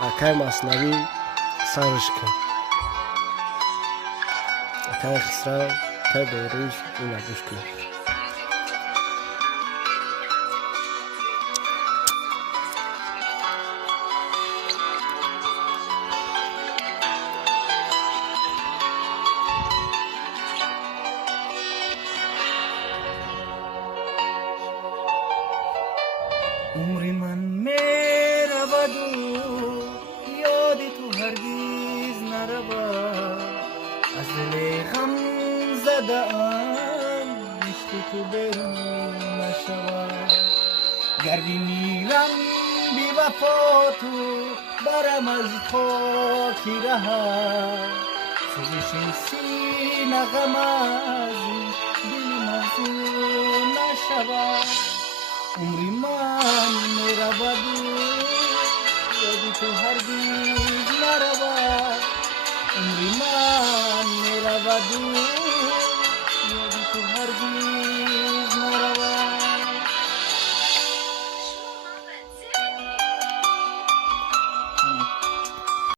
اکای مصنوی سرش کن اکای خسرو اکای دوریش این گوش کن عمری من میرود و یادی تو هرگیز نرود از دل غم زده ام عشق تو برون نشود گر بمیرم بی وفا تو برم از خاکی رهت سوزش سینه غم از دلم از او نشود عمری من میرود یادی تو هرگیز نرود عمری من میرود یادی تو هرگیز